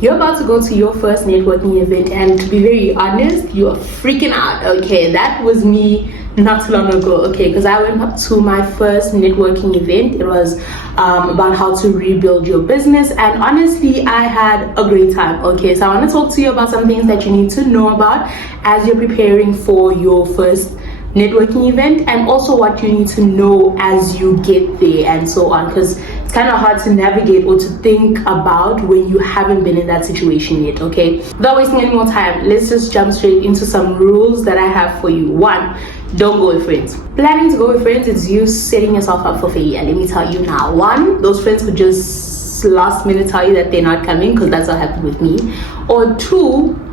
You're about to go to your first networking event, and to be very honest, you're freaking out. Okay, that was me not too long ago. Okay, because I went to my first networking event. It was about how to rebuild your business, and honestly, I had a great time. Okay, so I want to talk to you about some things that you need to know about as you're preparing for your first networking event, and also what you need to know as you get there and so on, because it's kind of hard to navigate or to think about when you haven't been in that situation yet. Okay, without wasting any more time, let's just jump straight into some rules that I have for you. One, don't go with friends. Planning to go with friends is you setting yourself up for failure. Let me tell you now. One, those friends could just last minute tell you that they're not coming, because that's what happened with me. Or two,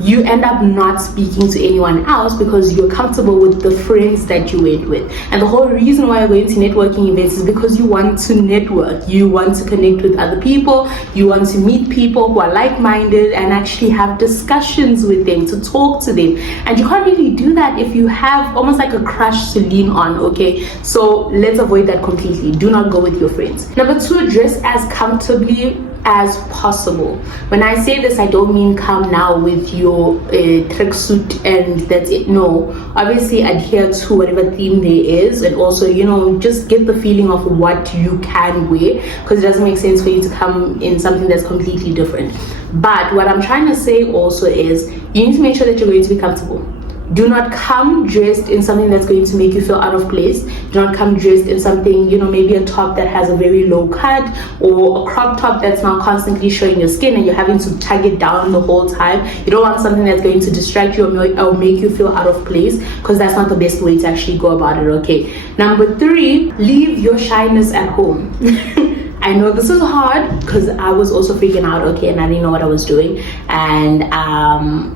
you end up not speaking to anyone else because you're comfortable with the friends that you went with. And the whole reason why you're going to networking events is because you want to network, you want to connect with other people, you want to meet people who are like-minded and actually have discussions with them, to talk to them. And you can't really do that if you have almost like a crush to lean on. Okay, so let's avoid that completely. Do not go with your friends. Number two, dress as comfortably as possible. When I say this, I don't mean come now with your tracksuit and that's it. No, obviously adhere to whatever theme there is, and also, you know, just get the feeling of what you can wear, because it doesn't make sense for you to come in something that's completely different. But what I'm trying to say also is you need to make sure that you're going to be comfortable. Do not come dressed in something that's going to make you feel out of place. Do not come dressed in something, you know, maybe a top that has a very low cut, or a crop top that's now constantly showing your skin and you're having to tug it down the whole time. You don't want something that's going to distract you or make you feel out of place, because that's not the best way to actually go about it. Okay. Number three, leave your shyness at home. I know this is hard because I was also freaking out, okay, and I didn't know what I was doing. And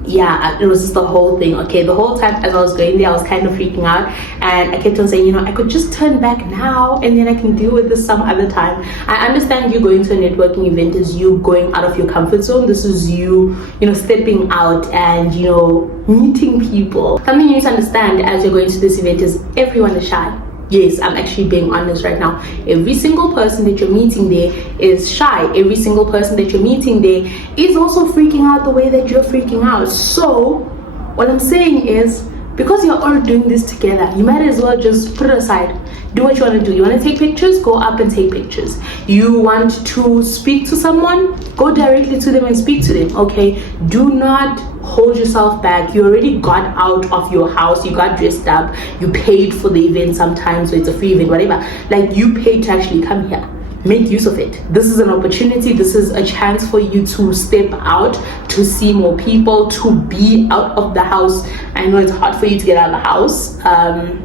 yeah, it was just the whole thing, okay. The whole time as I was going there, I was kind of freaking out, and I kept on saying, you know, I could just turn back now and then I can deal with this some other time. I understand you going to a networking event is you going out of your comfort zone. This is you know, stepping out and, you know, meeting people. Something you need to understand as you're going to this event is everyone is shy. Yes, I'm actually being honest right now. Every single person that you're meeting there is shy. Every single person that you're meeting there is also freaking out the way that you're freaking out. So what I'm saying is, because you're all doing this together, you might as well just put it aside. Do what you want to do. You want to take pictures? Go up and take pictures. You want to speak to someone? Go directly to them and speak to them, okay? Do not hold yourself back. You already got out of your house. You got dressed up. You paid for the event sometimes, so it's a free event, whatever. Like, you paid to actually come here. Make use of it. This is an opportunity. This is a chance for you to step out, to see more people, to be out of the house. I know it's hard for you to get out of the house.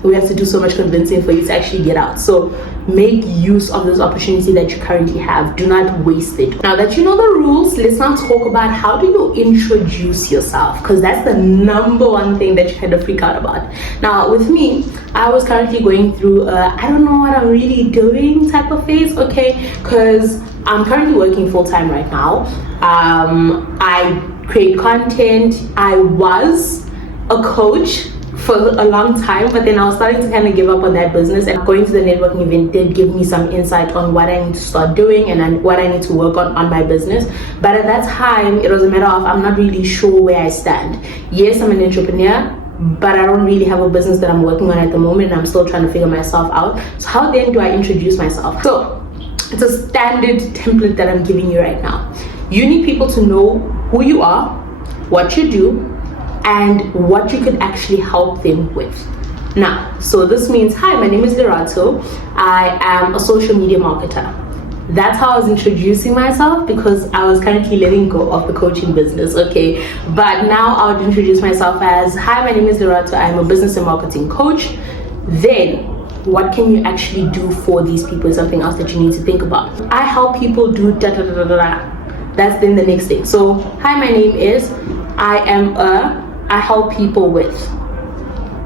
We have to do so much convincing for you to actually get out. So make use of this opportunity that you currently have. Do not waste it. Now that you know the rules, let's now talk about how do you introduce yourself, because that's the number one thing that you kind of freak out about. Now with me, I was currently going through I don't know what I'm really doing type of phase, okay, because I'm currently working full-time right now. I create content. I was a coach for a long time, but then I was starting to kind of give up on that business, and going to the networking event did give me some insight on what I need to start doing and what I need to work on my business. But at that time, it was a matter of I'm not really sure where I stand. Yes, I'm an entrepreneur, but I don't really have a business that I'm working on at the moment, and I'm still trying to figure myself out. So how then do I introduce myself? So it's a standard template that I'm giving you right now. You need people to know who you are, what you do, and what you could actually help them with. Now, so this means, hi, my name is Lerato. I am a social media marketer. That's how I was introducing myself, because I was currently letting go of the coaching business, okay? But now I would introduce myself as, hi, my name is Lerato. I'm a business and marketing coach. Then, what can you actually do for these people is something else that you need to think about. I help people do da da da da da. That's then the next thing. So, hi, my name is, I help people with.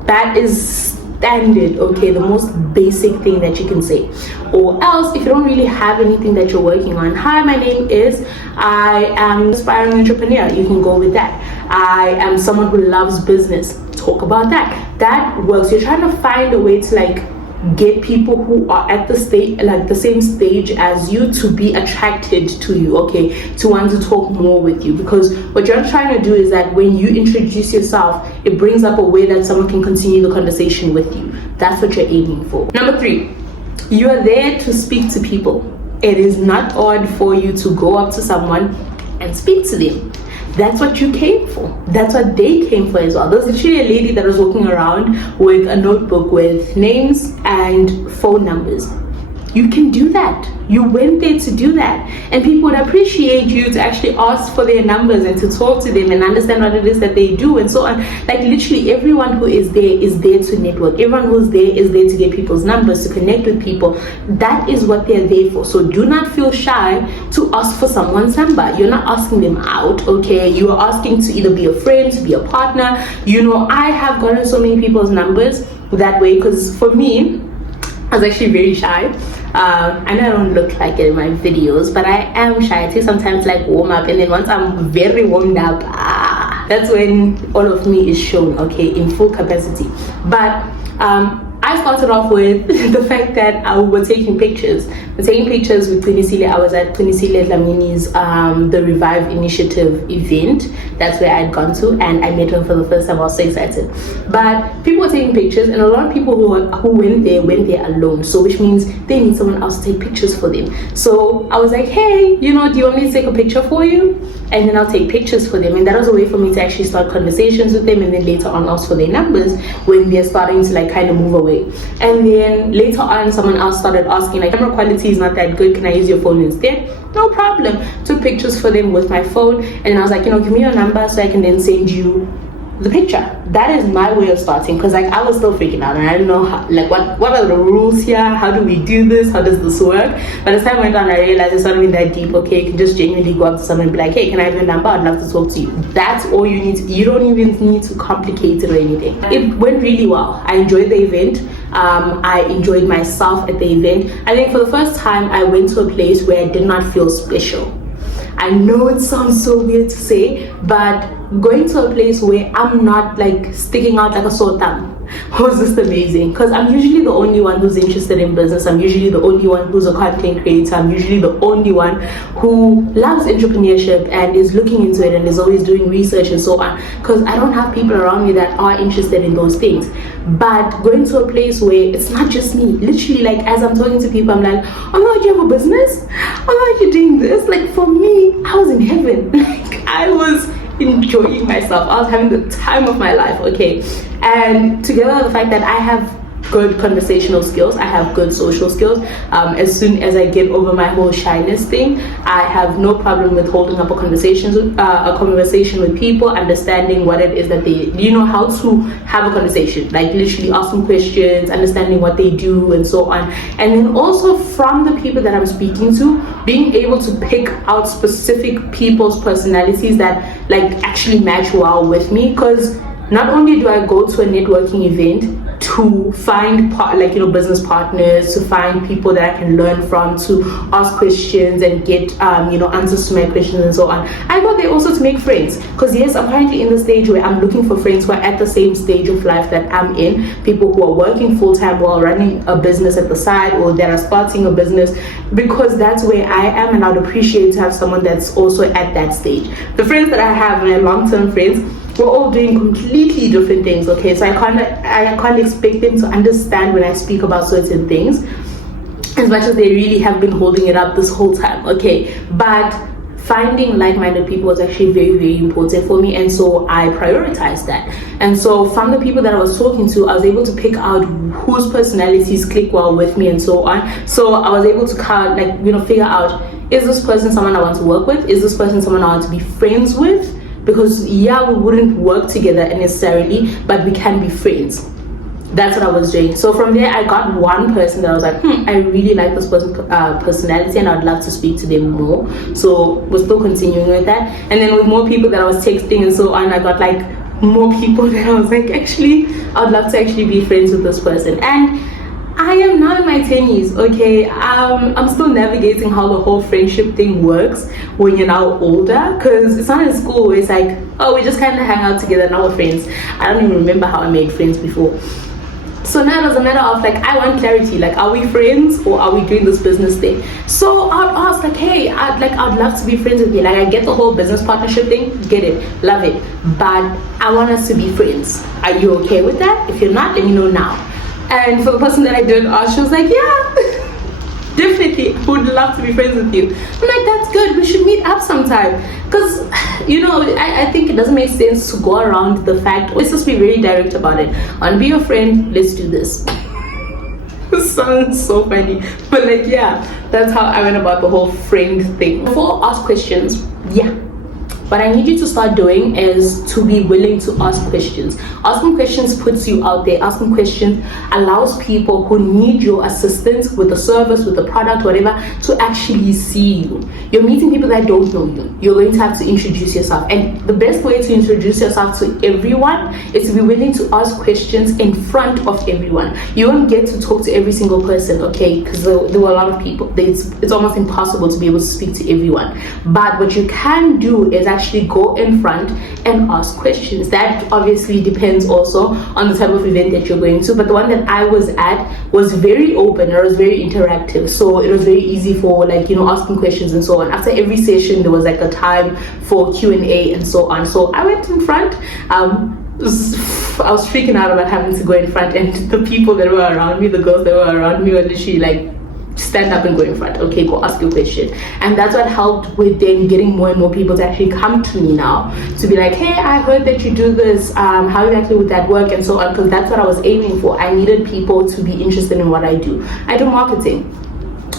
That is standard, okay, the most basic thing that you can say. Or else, if you don't really have anything that you're working on, hi, my name is, I am an aspiring entrepreneur. You can go with that. I am someone who loves business. Talk about that. That works. You're trying to find a way to like get people who are at the stage, like the same stage as you, to be attracted to you, okay, to want to talk more with you. Because what you're trying to do is that when you introduce yourself, it brings up a way that someone can continue the conversation with you. That's what you're aiming for. Number 3, you are there to speak to people. It is not odd for you to go up to someone and speak to them. That's what you came for. That's what they came for as well. There was literally a lady that was walking around with a notebook with names and phone numbers. You can do that. You went there to do that. And people would appreciate you to actually ask for their numbers and to talk to them and understand what it is that they do and so on. Like literally everyone who is there to network. Everyone who's there is there to get people's numbers, to connect with people. That is what they're there for. So do not feel shy to ask for someone's number. You're not asking them out, okay? You are asking to either be a friend, to be a partner. You know, I have gotten so many people's numbers that way, because for me, I was actually very shy. I know I don't look like it in my videos, but I am shy. I take sometimes like warm up, and then once I'm very warmed up, that's when all of me is shown, okay, in full capacity. But I started off with the fact that I was taking pictures. With Twinisile. I was at Twinisile Dlamini's the Revive Initiative event. That's where I'd gone to, and I met her for the first time. I was so excited. But people were taking pictures, and a lot of people who went there alone. So which means they need someone else to take pictures for them. So I was like, hey, you know, do you want me to take a picture for you? And then I'll take pictures for them. And that was a way for me to actually start conversations with them, and then later on ask for their numbers when they're starting to like kind of move away. And then later on, someone else started asking, like, camera quality is not that good, can I use your phone instead? No problem. Took pictures for them with my phone, and then I was like, you know, give me your number so I can then send you the picture. That is my way of starting, because like I was still freaking out and I didn't know how, like what are the rules here, how do we do this, how does this work? But as time went on, I realized it's not even that deep. Okay, you can just genuinely go up to someone and be like, hey, can I have your number? I'd love to talk to you. That's all you need. You don't even need to complicate it or anything. It went really well. I enjoyed the event. I enjoyed myself at the event. I think for the first time I went to a place where I did not feel special. I know it sounds so weird to say, but going to a place where I'm not like sticking out like a sore thumb was just amazing, because I'm usually the only one who's interested in business. I'm usually the only one who's a content creator. I'm usually the only one who loves entrepreneurship and is looking into it and is always doing research and so on, because I don't have people around me that are interested in those things. But going to a place where it's not just me, literally, like as I'm talking to people, I'm like, oh my god, you have a business? Oh my god, you're doing this? Like for me, I was in heaven. Like I was enjoying myself. I was having the time of my life, okay? And together with the fact that I have good conversational skills, I have good social skills. As soon as I get over my whole shyness thing, I have no problem with holding up a conversation with people, understanding what it is that they, you know, how to have a conversation, like literally asking questions, understanding what they do and so on. And then also from the people that I'm speaking to, being able to pick out specific people's personalities that like actually match well with me, because not only do I go to a networking event to find business partners, to find people that I can learn from, to ask questions and get answers to my questions and so on. I go there also to make friends, because yes, I'm currently in the stage where I'm looking for friends who are at the same stage of life that I'm in, people who are working full-time while running a business at the side, or that are starting a business, because that's where I am, and I would appreciate to have someone that's also at that stage. The friends that I have, my long-term friends, we're all doing completely different things, okay? So I can't expect them to understand when I speak about certain things as much as they really have been holding it up this whole time, okay? But finding like-minded people was actually very, very important for me, and so I prioritized that. And so from the people that I was talking to, I was able to pick out whose personalities click well with me and so on. So I was able to figure out, is this person someone I want to work with? Is this person someone I want to be friends with? Because yeah, we wouldn't work together necessarily, but we can be friends. That's what I was doing. So from there, I got one person that I was like, I really like this person's personality, and I'd love to speak to them more. So we're still continuing with that. And then with more people that I was texting and so on, I got like more people that I was like, actually, I'd love to actually be friends with this person. And I am now in my 20s, okay? I'm still navigating how the whole friendship thing works when you're now older, because it's not in school where it's like, oh, we just kind of hang out together, now we're friends. I don't even remember how I made friends before. So now it was a matter of like, I want clarity, like, are we friends or are we doing this business thing? So I'd ask like, hey, I'd love to be friends with you. Like, I get the whole business partnership thing, get it, love it, but I want us to be friends. Are you okay with that? If you're not, let me know now. And for the person that I did ask, she was like, yeah. Definitely would love to be friends with you. I'm like, that's good, we should meet up sometime. Because, you know, I think it doesn't make sense to go around the fact, let's just be very direct about it. And be your friend, let's do this. Sounds so funny, but like, yeah, that's how I went about the whole friend thing. Before ask questions, yeah, what I need you to start doing is to be willing to ask questions. Asking questions puts you out there. Asking questions allows people who need your assistance with the service, with the product, whatever, to actually see you. You're meeting people that don't know you. You're going to have to introduce yourself. And the best way to introduce yourself to everyone is to be willing to ask questions in front of everyone. You won't get to talk to every single person, okay? Because there were a lot of people. It's almost impossible to be able to speak to everyone. But what you can do is actually go in front and ask questions. That obviously depends also on the type of event that you're going to, but the one that I was at was very open, it was very interactive, so it was very easy for, like, you know, asking questions and so on. After every session there was like a time for Q&A and so on. So I went in front. I was freaking out about having to go in front, and the people that were around me, the girls that were around me, were literally like, stand up and go in front, okay, go ask your question. And that's what helped with then getting more and more people to actually come to me now to be like, hey, I heard that you do this, how exactly would that work, and so on, because that's what I was aiming for. I needed people to be interested in what I do. I do marketing.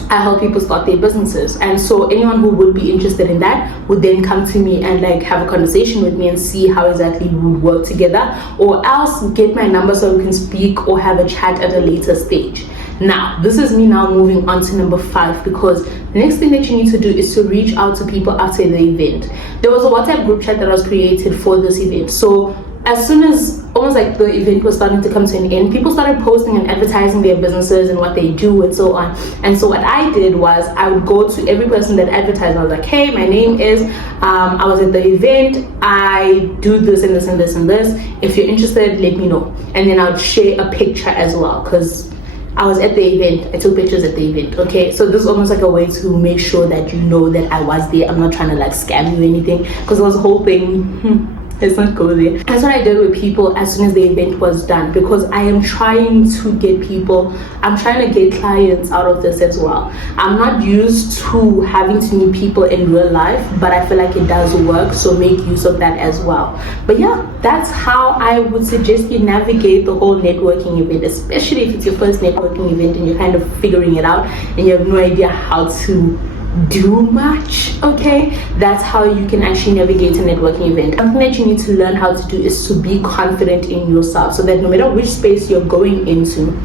I help people start their businesses, and so anyone who would be interested in that would then come to me and like have a conversation with me and see how exactly we would work together, or else get my number so we can speak or have a chat at a later stage. Now, this is me now moving on to number 5, because the next thing that you need to do is to reach out to people after the event. There was a WhatsApp group chat that was created for this event. So as soon as almost like the event was starting to come to an end, people started posting and advertising their businesses and what they do and so on. And so what I did was I would go to every person that advertised. I was like, hey, my name is, I was at the event, I do this and this and this and this. If you're interested, let me know. And then I would share a picture as well, because I was at the event, I took pictures at the event, okay? So this is almost like a way to make sure that you know that I was there. I'm not trying to like scam you or anything, because I was hoping, let's not go there. That's what I did with people as soon as the event was done, because I am trying to get people, I'm trying to get clients out of this as well. I'm not used to having to meet people in real life, but I feel like it does work, so make use of that as well. But yeah, that's how I would suggest you navigate the whole networking event, especially if it's your first networking event and you're kind of figuring it out and you have no idea how to do much, okay? That's how you can actually navigate a networking event. Something that you need to learn how to do is to be confident in yourself, so that no matter which space you're going into,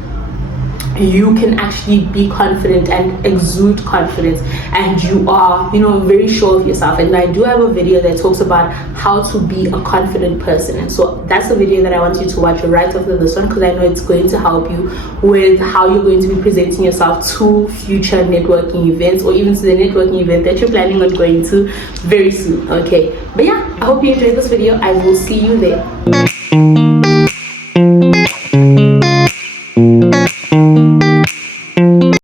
you can actually be confident and exude confidence, and you are, you know, very sure of yourself. And I do have a video that talks about how to be a confident person, and so that's the video that I want you to watch right after this one, because I know it's going to help you with how you're going to be presenting yourself to future networking events, or even to the networking event that you're planning on going to very soon, okay? But yeah, I hope you enjoyed this video. I will see you there.